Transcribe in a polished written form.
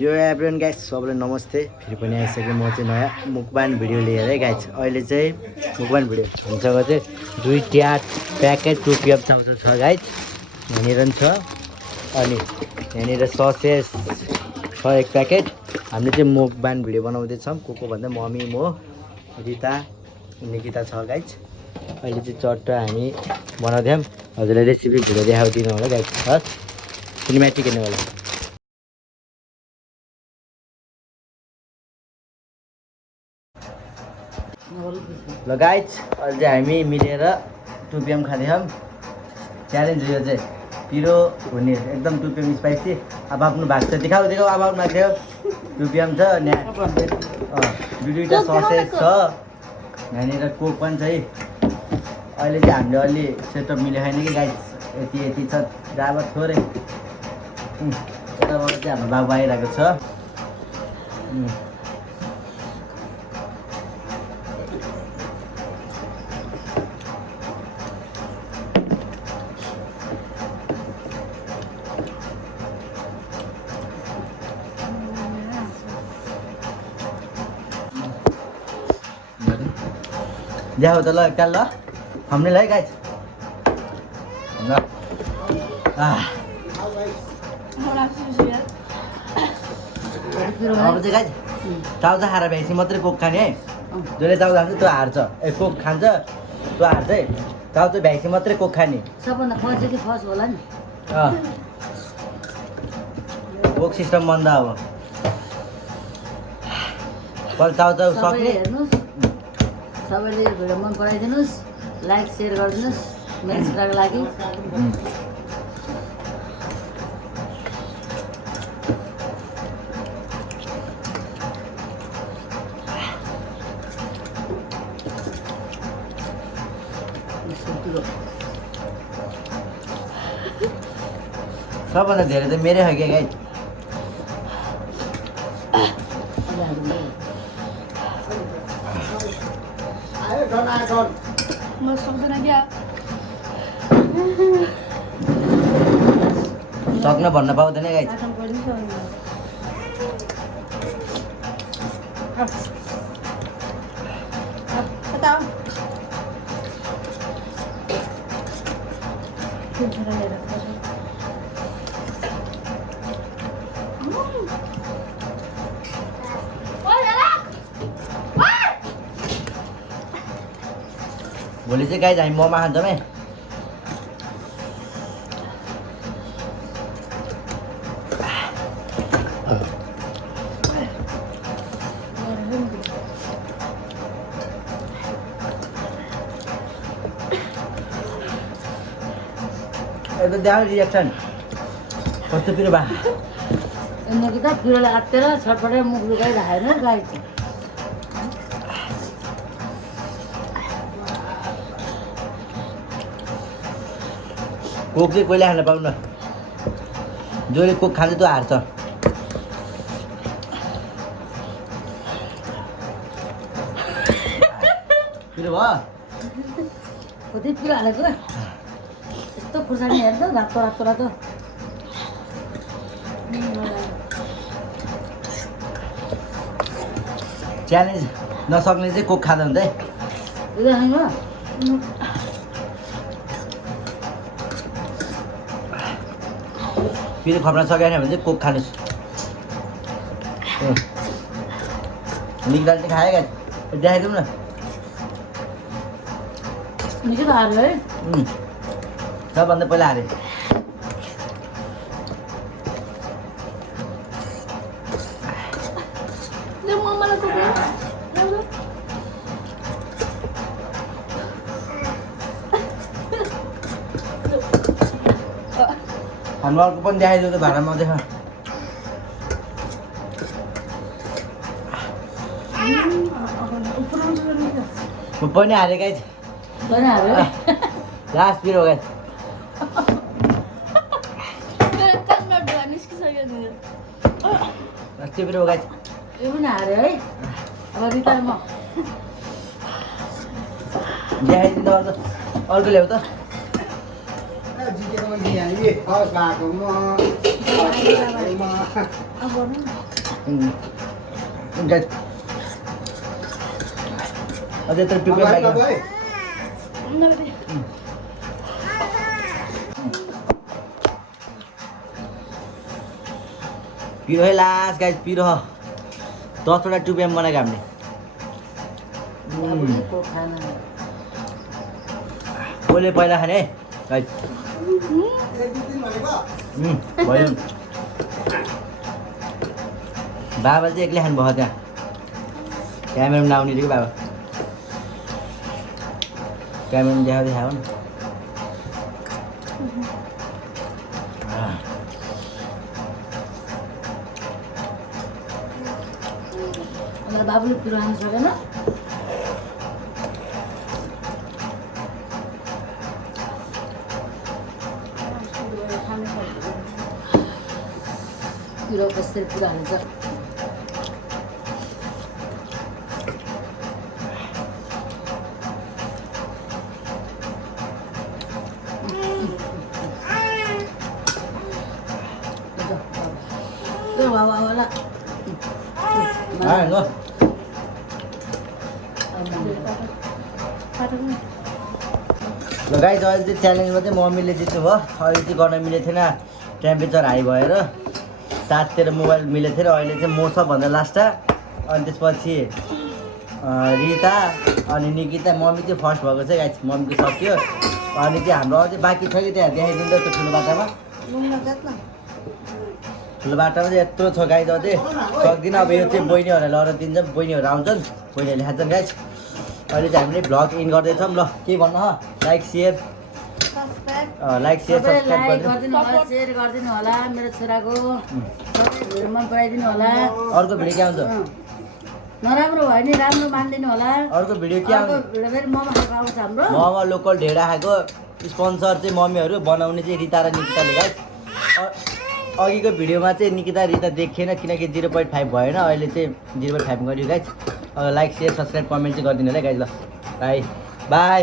यो everyone guys सबैलाई नमस्ते। फेरि पनि आइसकेँ म चाहिँ नयाँ मुकबान भिडियो लिएर है गाइस। अहिले चाहिँ मुकबान भिडियो हामीसँग चाहिँ 2 ट्याट प्याकेट रुपियाँ चाउचाउ छ गाइस। यहाँनिर पनि छ अनि यहाँनिर ससेस छ 1 प्याकेट। हामीले चाहिँ मुकबान भिडियो बनाउँदैछौँ। को भन्दा मम्मी, म, रिता, निकिता छ गाइस। अहिले चाहिँ चट्ट हामी बनाउँदैछौँ। हजुरलाई रेसिपी भिडियो देखाउँदिनँ होला गाइस। हस् सिनेमेटिक हेर्नु होला। ल गाइज अहिले चाहिँ हामी मिलेर टुपिएम खाँदैछौँ। च्यालेन्ज यो चाहिँ पिरो हुने एकदम टुपिएम स्पाइसी। अब आफ्नो भाग छ देखाऊ अब आफ्नो भाग देखाऊ। टुपिएम छ दुईवटा ससेज छ यहाँनिर, कोक पनि छ है। अहिले चाहिँ हामीले अलि सेटअप मिलेको छैन कि गाइज। यति छ जाब थोरै। यताबाट चाहिँ हाम्रो बाबु आइरहेको छ। देखाऊ त ल एकताल ल हामीले है गाइज। ल अब चाहिँ गाइज चाउचाउ खाएर भएपछि मात्रै कोक खाने है। जसले चाउचाउ खान्छ त्यो हार्छ। कोक खान्छ त्यो हार्छ है। चाउचाउ भएपछि मात्रै कोक खाने। सबभन्दा फर्स्ट होला नि। कोक सिस्टम बन्द अब। कल चाउचाउ सक्ने हेर्नुहोस्, सबैले भिडियो मन पराइदिनुहोस्, लाइक सेयर गरिदिनुहोस् नेक्स्ट भिडियोको लागि। सबभन्दा धेरै त मेरै हो क्या गाइज। म सक्दैन क्या। सक्न भन्न पाउँदैन गाइज। भोलि चाहिँ गाइज हामी मोमो खान्छौँ है। एकदम देखाउने रिएक्सन कस्तो पिरो भा। कि त पिरोले आत्तेर छटपटे मुख लुकाइराखेन गाई। कोक चाहिँ कोहीले खान पाउन। जसले कोक खान्छ त्यो हार्छ। पिरो भयो कति पिरो हालेको यस्तो खुर्सानी हेर्छ रातो रातो रातो। च्यालेन्ज नसक्ने चाहिँ कोक खाँदा हुन्छ है। पिरो खप्न सकेन भने चाहिँ कोक खानुहोस्। निकाल चाहिँ खायो क्या देखाइदिउँ न। निकै त हाल्यो है। सबभन्दा पहिला हारे। हनुमानको पनि देखाइदियो त भाडामा देखा। म पनि हारेँ गाइज। लास्ट पिरो गाइज। अस्ति पिरो गाइज। यो पनि हार्यो है। अब रिता म देखाइदिनु त अर्को ल्याऊ त। जितेको मैले यहाँ हस् भएको म गाइस अझै त टुप्पी लाग्यो पिरो है लास्ट गाइस पिरो 10वटा टुप्पी बनाएको हामीले बाबुलेको खाना कसले पहिला खाने है गाइस भयो बाबा चाहिँ एक्लै खानुभयो त्यहाँ क्यामेरामा नआउने थियो कि बाबा क्यामेरामा देखाउँदै खायो नि मेरो बाबुले पिरो खानु सकेन पिरो कसरी पुरा हाल्छ बाबाला ल गाइस अहिले चाहिँ च्यालेन्जमा चाहिँ मम्मीले जित्नु भयो अहिले चाहिँ गर्न मिलेको थिएन टेम्परेचर हाई भएर तातेर मोबाइल मिलेको थिएन अहिले चाहिँ म सबभन्दा लास्टमा अनि त्यसपछि रिता अनि निकिता मम्मी चाहिँ फर्स्ट भएको छ गाइस मम्मीको सक्यो अनि चाहिँ हाम्रो अझै बाँकी छ कि त्यहाँ देखाइदिनु त त्यो ठुलो बाटामा ठुलो बाटामा चाहिँ यत्रो छ गाइस अझै सक्दिनँ अब यो चाहिँ बहिनीहरूलाई लगेर दिन्छ बहिनीहरू आउँछन् बहिनीहरूले खान्छन् गाइस अहिले चाहिँ हामीले भ्लग इन गर्दैछौँ ल के भन्नु लाइक सेयर सब्सक्राइब गरिदिनु होला सेयर गरिदिनु होला मेरो छोराको भिडियो मन पराइदिनु होला अर्को भिडियो के आउँछ नराम्रो भयो नि राम्रो मानिदिनु होला अर्को भिडियो के आउँछ भिडियो फेरि मोमो खाएको आउँछ हाम्रो मोमो लोकल ढेँडा खाएको स्पोन्सर चाहिँ मम्मीहरू बनाउने चाहिँ रिता र निकिताले गाइस अघिको भिडियोमा चाहिँ निकिता रिता देखिएन किनकि 0.5 भएन अहिले चाहिँ 0.5 गरियो guys like share subscribe comment चाहिँ गरिदिनु होला गाइस ल बाई बाई